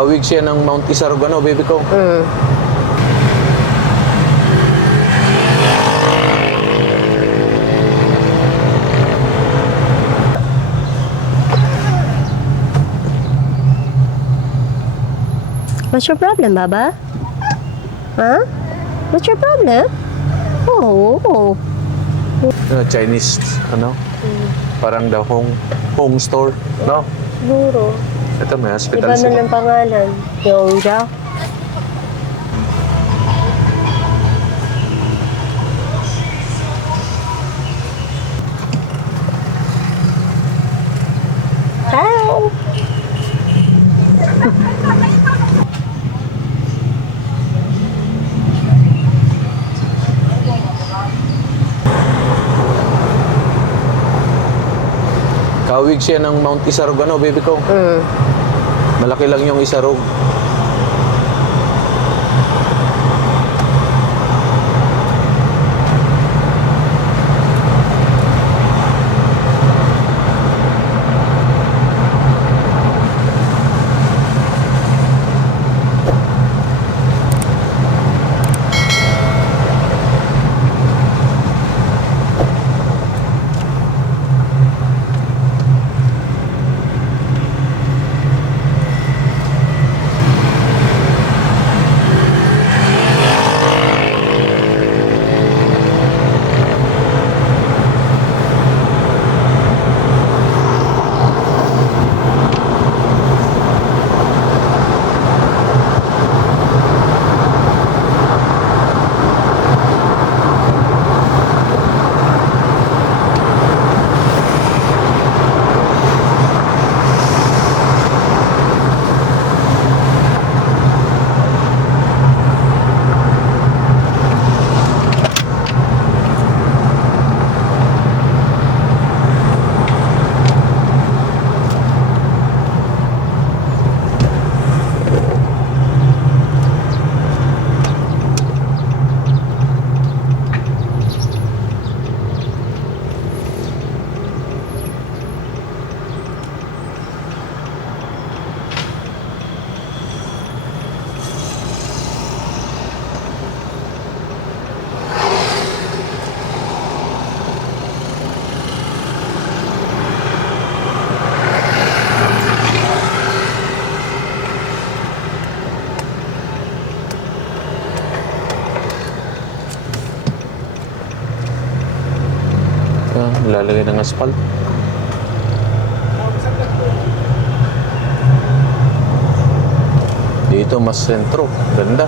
Kawig siya ng Mount Isarog, ano, baby ko? What's your problem, Baba? Huh? What's your problem? Oh. Chinese, ano? Parang daw home store, no? Siguro. Ito, may hospital Iba na sila. ng pangalan. Yongja. Hi! Kawig siya ng Mount Isarog, ano, baby ko? Malaki lang yung Isarog. Nilalagay ng asphalt. Dito mas sentro. Ganda.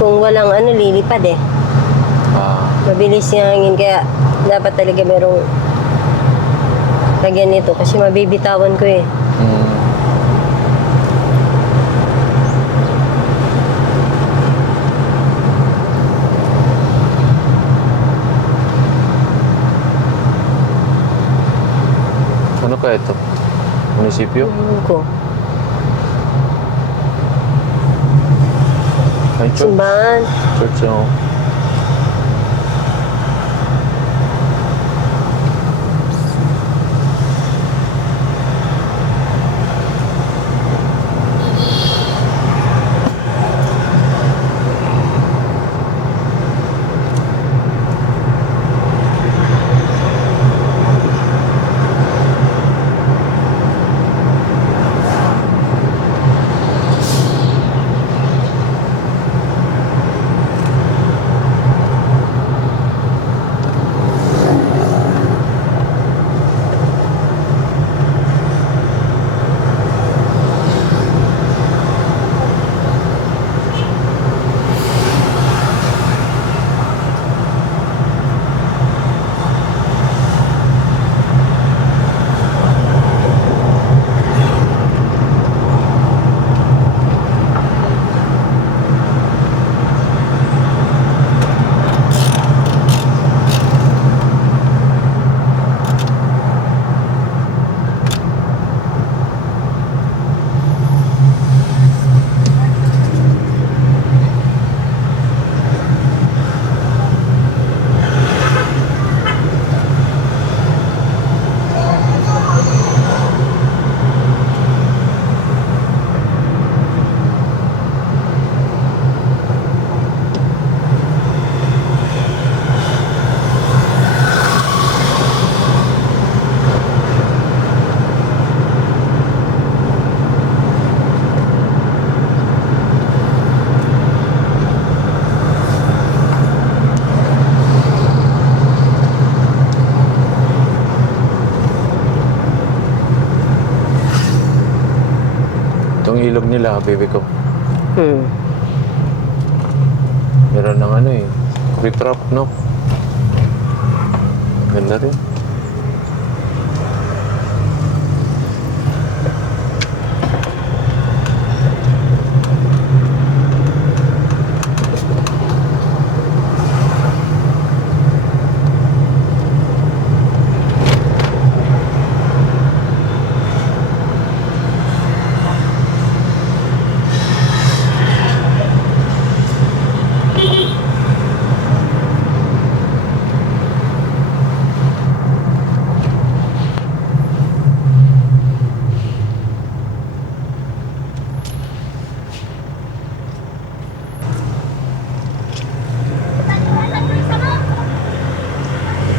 Kung walang lilipad eh. Mabilis yung hangin, kaya dapat talaga merong lagyan nito kasi mabibitawan ko eh. Ano kaya ito? Munisipyo? Ko. Ay, church. Simbahan. Church, oh. ilog nila, baby ko. Hmm. Meron ng ano eh. Riprap, no? Ganda rin.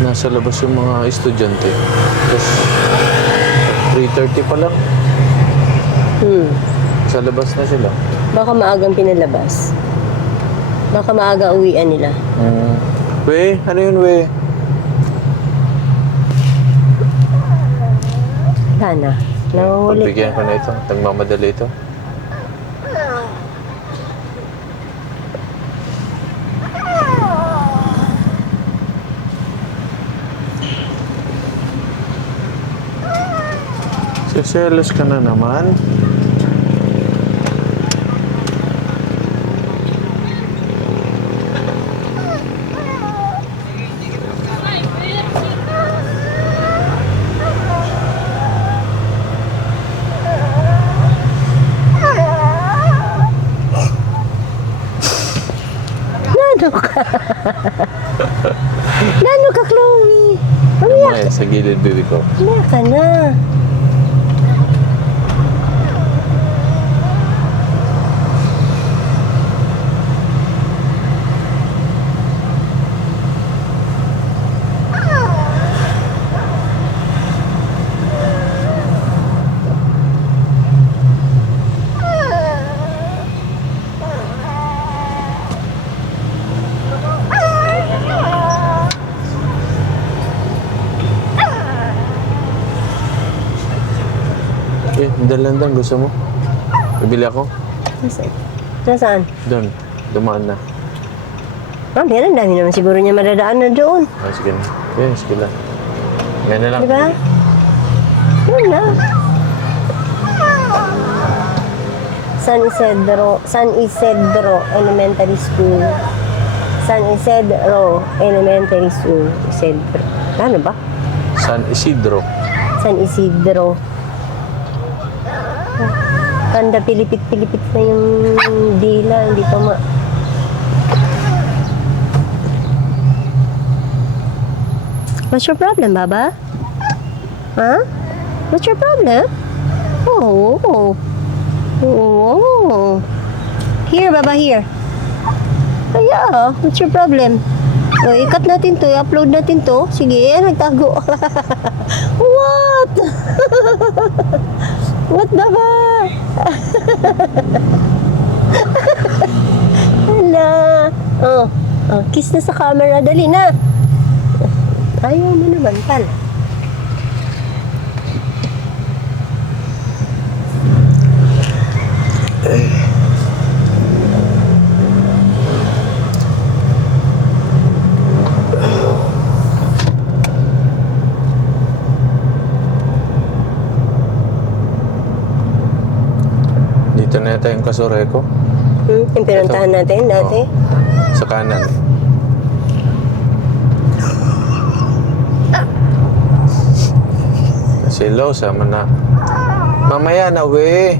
Nasa labas yung mga estudyante. Tapos, 3:30 pa lang. Hmm. Sa labas na sila. Baka maagang pinalabas. Baka maaga uwian nila. We, ano yun, we? Wala na. Nangungulit Pagbigyan ko na ito. Nagmamadali ito. Seselos ka na naman. Nano ka? Nano ka, Chloe? Mamaya sa gilid, baby ko. Umiyak ka na. Eh, dalandan gusto mo? Bibili ako? Nasaan? Doon. Dumaan na. Ah, meron. Dami naman siguro niya madadaan na doon. Ah, sige na. Okay, sige lang. Yan na lang. Di ba? Yun na. San Isidro Elementary School. San Isidro Elementary School. Isidro. Ano ba? San Isidro. San Isidro. Tanda pilipit-pilipit na yung dila. Hindi pa ma... What's your problem, Baba? Huh? What's your problem? Oh. Oh. Here, Baba, here. Oh, yeah. What's your problem? Oh, ikat natin to. I-upload natin to. Sige, nagtago. What? What, Baba? Hala. Oh, kiss na sa camera. Dali na. Ayaw mo naman pala. Dito na yata yung Kasureko. Yung pinuntahan natin dati. Sa kanan. Kasi low, sama na. Mamaya na, we.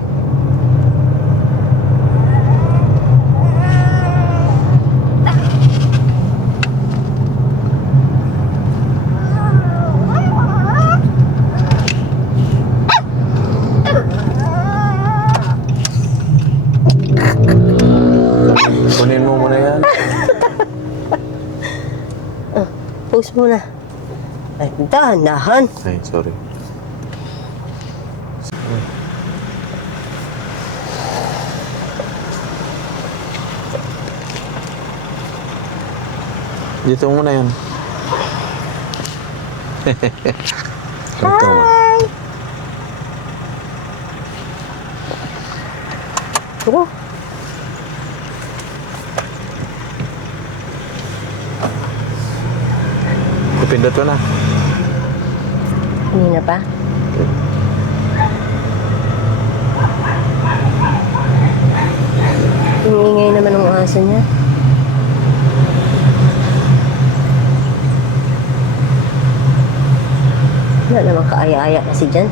Kunin mo muna yan. Post mo na. Ay, dahan-dahan. Ay, sorry. Dito muna yan. Ito mo. Oo. Ipindot mo na. Kanina pa. Ingingay naman ng aso niya. Wala namang kaaya-aya kasi dyan.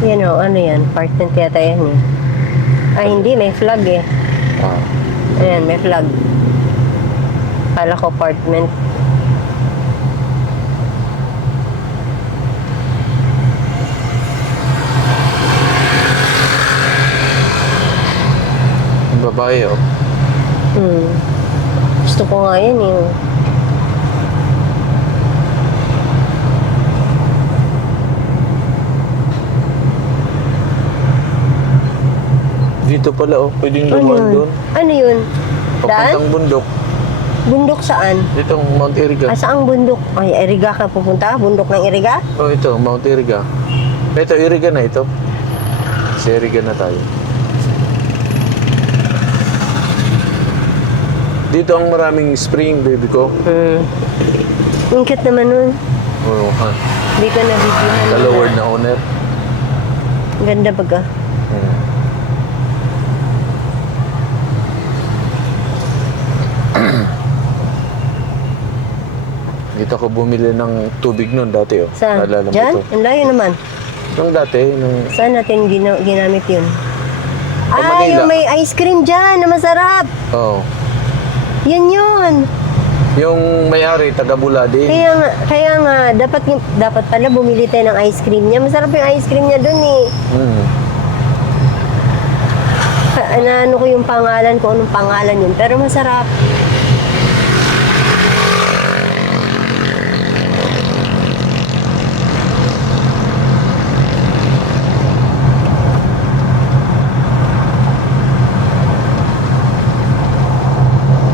Yan o, ano yan? Apartment yata yan eh. Ay, hindi. May flag eh. Ah. Ayan, may flag. Kala ko apartment. Yung babae, oh. Gusto ko nga yan eh. Dito pala, oh. Pwedeng Ano lumaan yun? doon. Ano yun? Daan? Papuntang bundok. Bundok saan? Ditong Mount Iriga. Ah, saang bundok? Ay, Iriga ka pupunta? Bundok ng Iriga? Oh, ito, Mount Iriga. Ito, Iriga na ito. Sa Iriga na tayo. Dito ang maraming spring, baby ko. Ang cute naman nun. Oh, ha. Hindi ko na-videohan. Dalaward na owner. Ganda baga. Dito ako bumili ng tubig noon dati, oh. Saan? Naalala mo Diyan? ito. Ang layo naman. Nung dati, nung... Saan natin ginamit yun? Manila. Yung may ice cream dyan na masarap. Oh. Yan yun. Yung may-ari, taga Buladi. Kaya nga, dapat pala bumili tayo ng ice cream niya. Masarap yung ice cream niya dun eh. Ano ko yung pangalan, kung anong pangalan yun. Pero masarap.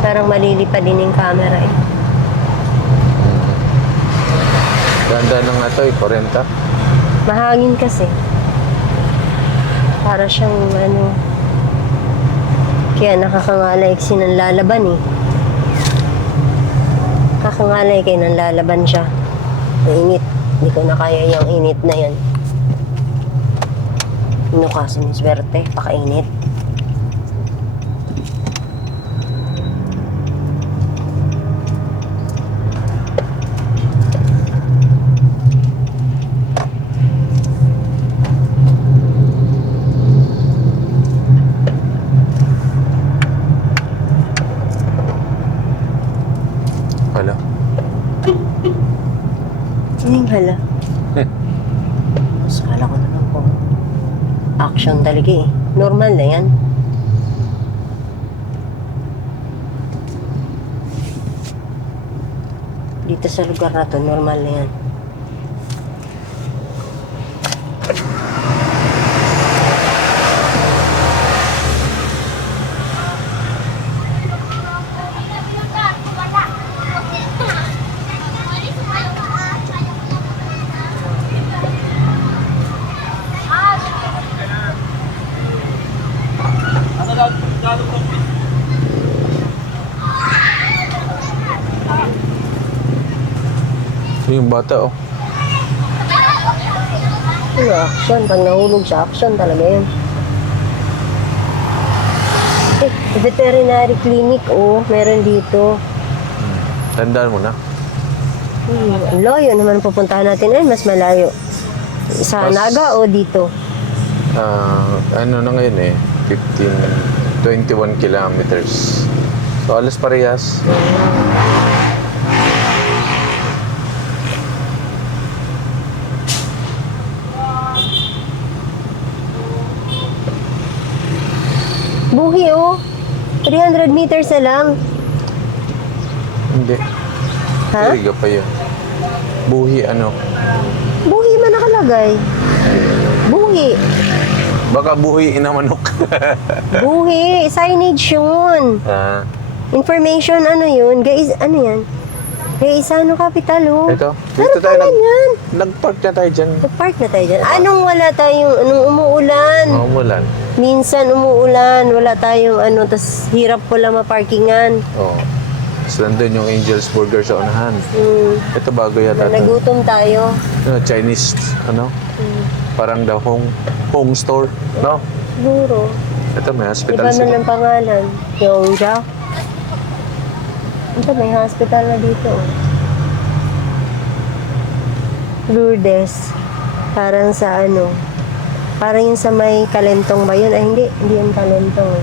Parang malilipad din yung camera eh. Ganda ng nga ito, 40. Mahangin kasi. Para siyang ano. Kaya nakakangalay kasi nang lalaban eh. Kakangalay kayo nang lalaban siya. Mainit. Hindi ko na kaya yung init na yan. Ano kasi ni swerte, pakainit. Hala. Sining hala. Mas kala ko naman po. Action talaga eh. Normal na yan. Dito sa lugar na to, normal na yan. Yung bata, oh. Ano, action. Pag nahulog sa action talaga yun. Veterinary clinic, oh. Meron dito. Tandaan mo na. Ang layo naman pupuntahan natin. Ay, mas malayo. Sa Naga o dito? Ano na ngayon eh, 21 kilometers. So, alas parehas. Buhi, oh. 300 meters na lang. Hindi. Ha? Iriga pa yun. Buhi ano? Buhi man nakalagay. Buhi. Baka buhi na manok. Buhi. Signage yun. Ah, Information, ano yun? Guys, ano yan? Gaisano Capital, oh. ito. Pero Dito tayo pala yan. nag-park na tayo dyan. Nag-park na tayo dyan. Anong wala tayong, anong umuulan? Umulan. Minsan umuulan, wala tayong ano, tas hirap pala maparkingan. Oo. Tapos nandun yung Angel's Burger sa unahan. Ito bago yata. ito. Nagutom tayo. Ano, Chinese, ano? Parang daw home store, no? Siguro. Ito may hospital Iba na sila. ng pangalan. Yung Jack. Ito, may hospital na dito. Lourdes. Parang sa ano. Parang yung sa may Kalentong ba yun? Ay, hindi. Hindi yung Kalentong.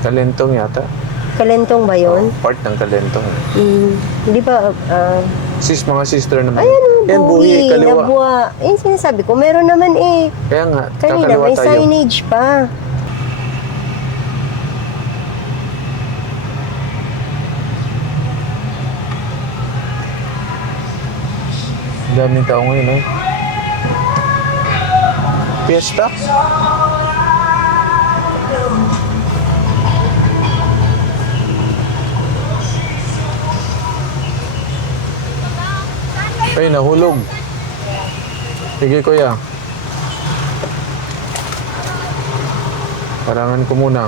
Kalentong yata. Kalentong ba yun? Part ng Kalentong. Hindi ba? Mga sister naman. Ayan o, Yan, buhi, kaliwa. Nabua. Ayun, sinasabi ko. Meron naman eh. Kaya nga, Kanina, kakaliwa may tayo. signage pa. Daming tao ngayon, eh. Fiesta? Ay, nahulog. Sige, kuya. Parangan ko muna.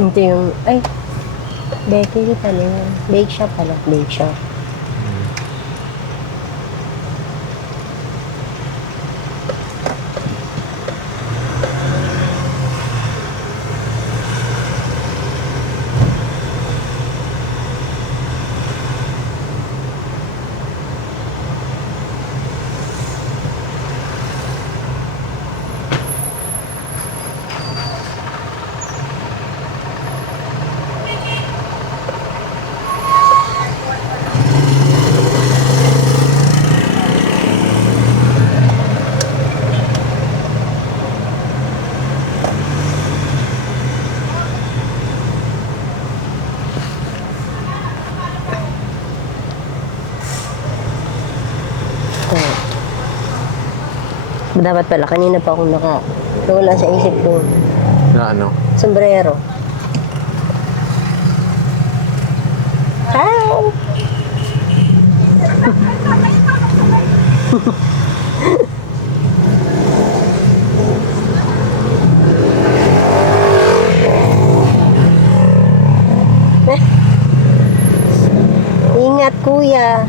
Ito yung, ay, bakery pala yun. Bake shop pala, bake shop. Dapat pala, kanina pa akong wala sa isip ko. Na ano? Sombrero. Hi! Ingat, kuya.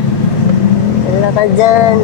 Wala ka dyan.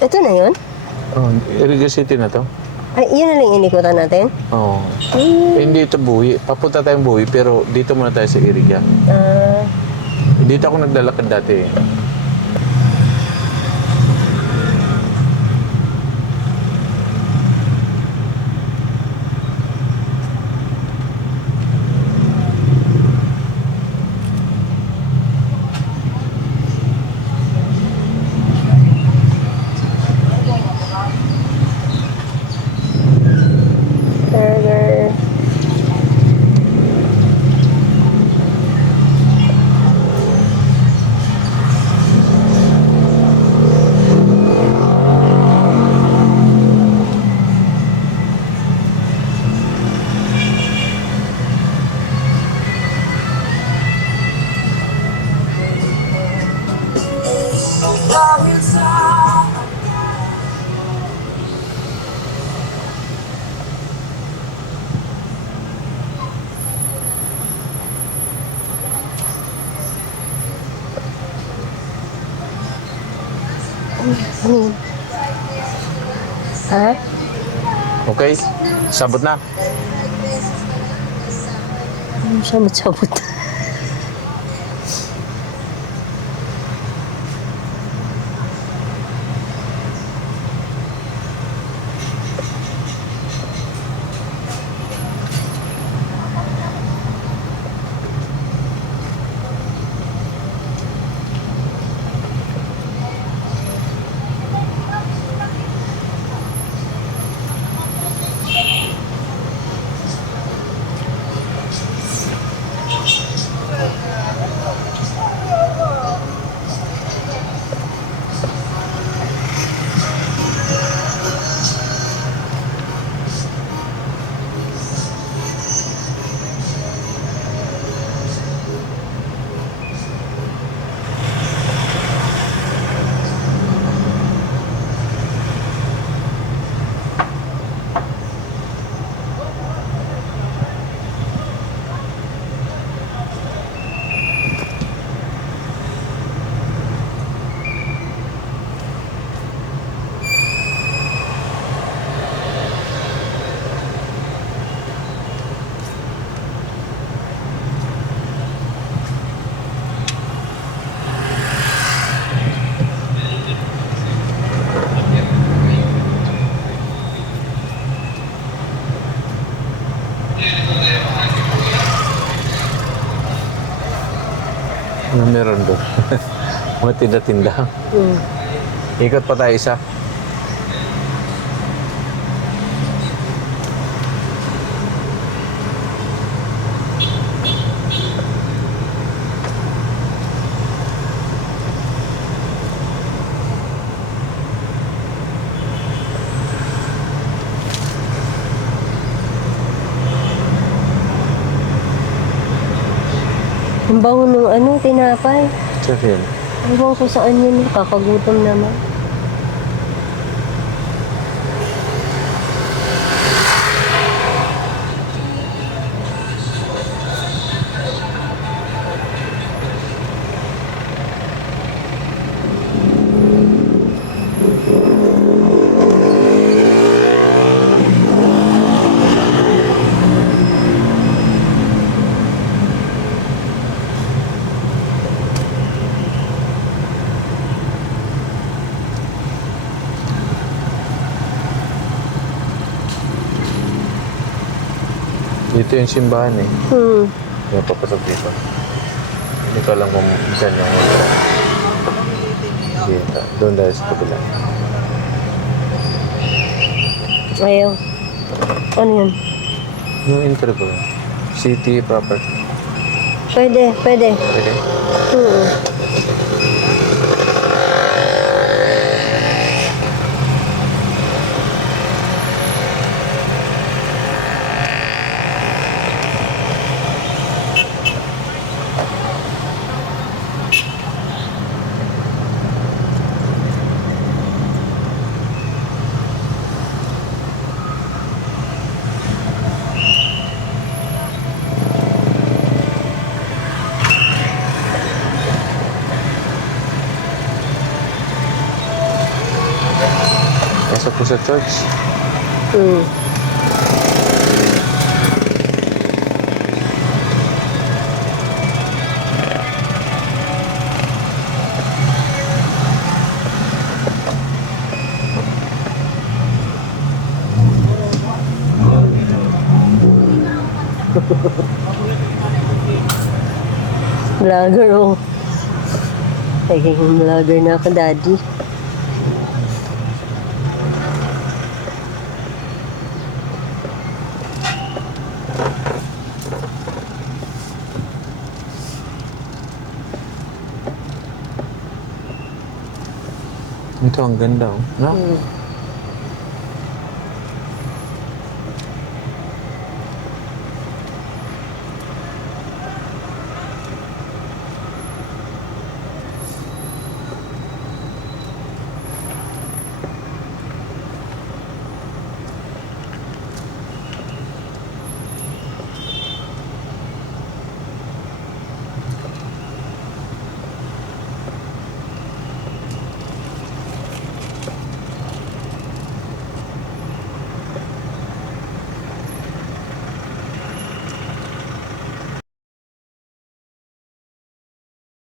Ito na yun? Oh, Iriga City na to. Ay, yun na lang inikutan natin? Oo. Hindi ito Buhi. Papunta tayong Buhi, pero dito muna tayo sa Iriga. Ah, Dito ako naglalakad dati eh. burger. Ano yun? Ha? Okay? Sabot na. Ano sabot-sabot? Ano meron doon? Mga tinda-tinda. Ikot pa tayo isa. Ang bango ng ano, tinapay. Sakin. Ewan ko saan yun, kakagutom naman. Dito yung simbahan eh. Yung papasok dito. Hindi ko alam kung saan yung ultra. Dito. Doon dahil sa kabila. Ayaw. Ano yun? Yung intro ko. City proper. Pwede, pwede. Okay? Pasok ko sa church. Hmm. Vlogger, oh. Naging vlogger na ako, daddy. Ito, ang ganda, oh. No? Hmm.